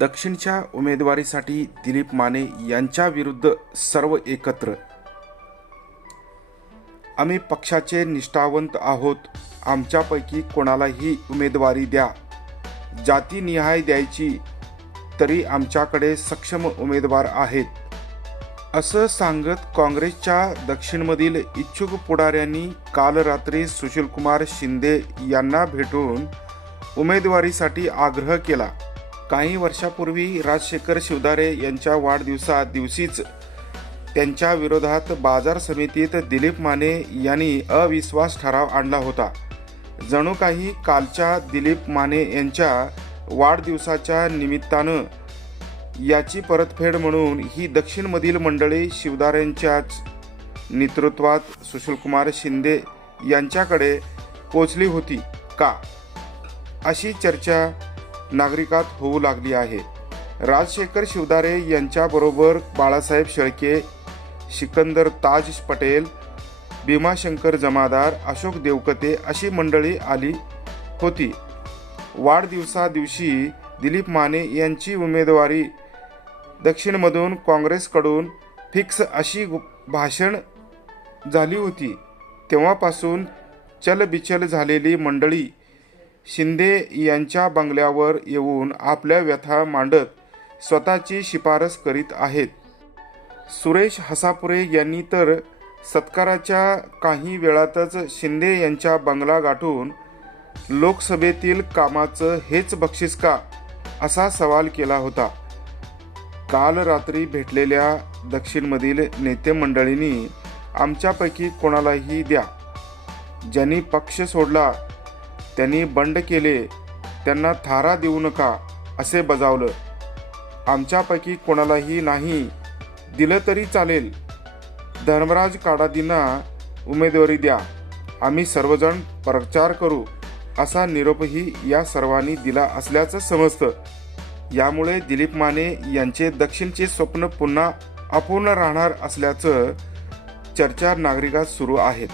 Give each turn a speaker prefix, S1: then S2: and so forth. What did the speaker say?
S1: दक्षिणच्या उमेदवारीसाठी दिलीप माने यांच्या विरुद्ध सर्व एकत्र. आम्ही पक्षाचे निष्ठावंत आहोत. आमच्यापैकी कोणालाही उमेदवारी द्या. जातीनिहाय द्यायची तरी आमच्याकडे सक्षम उमेदवार आहेत. असं सांगत काँग्रेसच्या दक्षिणमधील इच्छुक पुढाऱ्यांनी काल रात्री सुशीलकुमार शिंदे यांना भेटून उमेदवारीसाठी आग्रह केला. काही वर्षापूर्वी राजशेखर शिवदारे यांच्या वाढदिवसा दिवशीच त्यांच्या विरोधात बाजार समितीत दिलीप माने यांनी अविश्वास ठराव आणला होता. जणू काही कालच्या दिलीप माने यांच्या वाढदिवसाच्या निमित्तानं याची परतफेड म्हणून ही दक्षिणमधील मंडळी शिवदारेंच्याच नेतृत्वात सुशीलकुमार शिंदे यांच्याकडे पोचली होती का? अशी चर्चा नागरिकात होऊ लागली आहे. राजशेखर शिवदारे यांच्याबरोबर बाळासाहेब शेळके सिकंदर ताज पटेल भीमाशंकर जमादार अशोक देवकते अशी मंडळी आली होती. वाढदिवसादिवशी दिलीप माने यांची उमेदवारी दक्षिणमधून काँग्रेसकडून फिक्स अशी गु- भाषण झाली होती. तेव्हापासून चलबिचल झालेली मंडळी शिंदे यांच्या बंगल्यावर येऊन आपल्या व्यथा मांडत स्वतःची शिफारस करीत आहेत. सुरेश हसापुरे यांनी तर सत्काराच्या काही वेळातच शिंदे यांच्या बंगला गाठून लोकसभेतील कामाचं हेच बक्षीस का? असा सवाल केला होता. काल रात्री भेटलेल्या दक्षिणमधील नेते मंडळींनी आमच्यापैकी कोणालाही द्या. ज्यांनी पक्ष सोडला त्यांनी बंड केले. त्यांना थारा देऊ नका असे बजावलं. आमच्यापैकी कोणालाही नाही. दिलं तरी चालेल. धर्मराज काडादींना उमेदवारी द्या. आम्ही सर्वजण प्रचार करू असा निरोपही या सर्वांनी दिला असल्याचं समजतं. यामुळे दिलीप माने यांचे दक्षिणचे स्वप्न पुन्हा अपूर्ण राहणार असल्याचं चर्चा नागरिकात सुरू आहेत